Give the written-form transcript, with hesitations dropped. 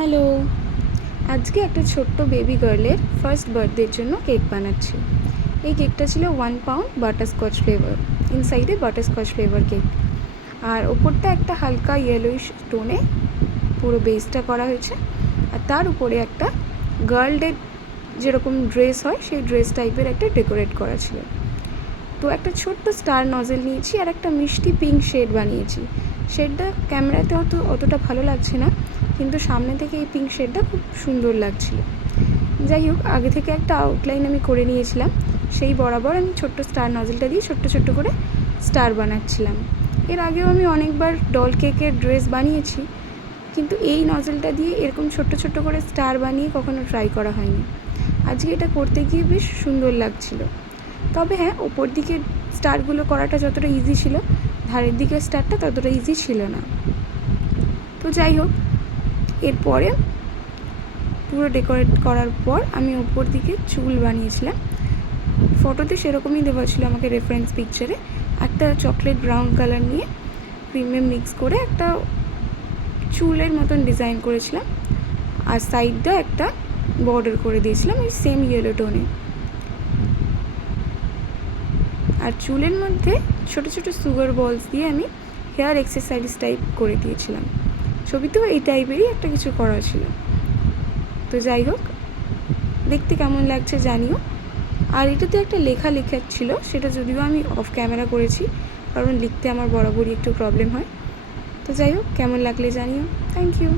Hello, আজকে একটা ছোট্ট বেবি গার্লের ফার্স্ট বার্থডের জন্য কেক বানাচ্ছি। এই কেকটা ছিল 1 পাউন্ড বাটারস্কচ ফ্লেভার, ইনসাইডে বাটারস্কচ ফ্লেভার কেক। আর ওপরটা একটা হালকা ইয়েলোইশ টোনে পুরো বেসটা করা হয়েছে। আর তার উপরে একটা গার্লদের যেরকম ড্রেস হয় সেই ড্রেস টাইপের একটা ডেকোরেট করা ছিল। তো একটা ছোট্ট স্টার নজেল নিয়েছি আর একটা মিষ্টি পিঙ্ক শেড বানিয়েছি। শেডটা ক্যামেরাতে অতটা ভালো লাগছে না, কিন্তু সামনে থেকে এই পিঙ্ক শেডটা খুব সুন্দর লাগছিল। যাই হোক, আগে থেকে একটা আউটলাইন আমি করে নিয়েছিলাম, সেই বরাবর আমি ছোট্ট স্টার নজেলটা দিয়ে ছোট্ট ছোট্ট করে স্টার বানাচ্ছিলাম। এর আগেও আমি অনেকবার ডল কেকের ড্রেস বানিয়েছি, কিন্তু এই নজেলটা দিয়ে এরকম ছোট্ট ছোট্ট করে স্টার বানিয়ে কখনো ট্রাই করা হয়নি। আজকে এটা করতে গিয়ে বেশ সুন্দর লাগছিল। তবে হ্যাঁ, ওপর দিকে স্টারগুলো করাটা যতটা ইজি ছিল, ধারের দিকের স্টারটা ততটা ইজি ছিল না। তো যাই হোক, এরপরে পুরো ডেকোরেট করার পর আমি ওপর দিকে চুল বানিয়েছিলাম। ফটোতে সেরকমই দেওয়া ছিল আমাকে রেফারেন্স পিকচারে। একটা চকলেট ব্রাউন কালার নিয়ে ক্রিমে মিক্স করে একটা চুলের মতন ডিজাইন করেছিলাম, আর সাইডটা একটা বর্ডার করে দিয়েছিলাম ওই সেম ইয়েলো টোনে। আর চুলের মধ্যে ছোটো ছোটো সুগার বলস দিয়ে আমি হেয়ার এক্সারসাইজ টাইপ করে দিয়েছিলাম। ছবিতেও এই টাইপেরই একটা কিছু করা ছিল। তো যাই হোক, দেখতে কেমন লাগছে জানিও। আর এটাতে একটা লেখা ছিল, সেটা যদিও আমি অফ ক্যামেরা করেছি, কারণ লিখতে আমার বরাবরই একটু প্রবলেম হয়। তো যাই হোক, কেমন লাগলে জানিও। Thank you.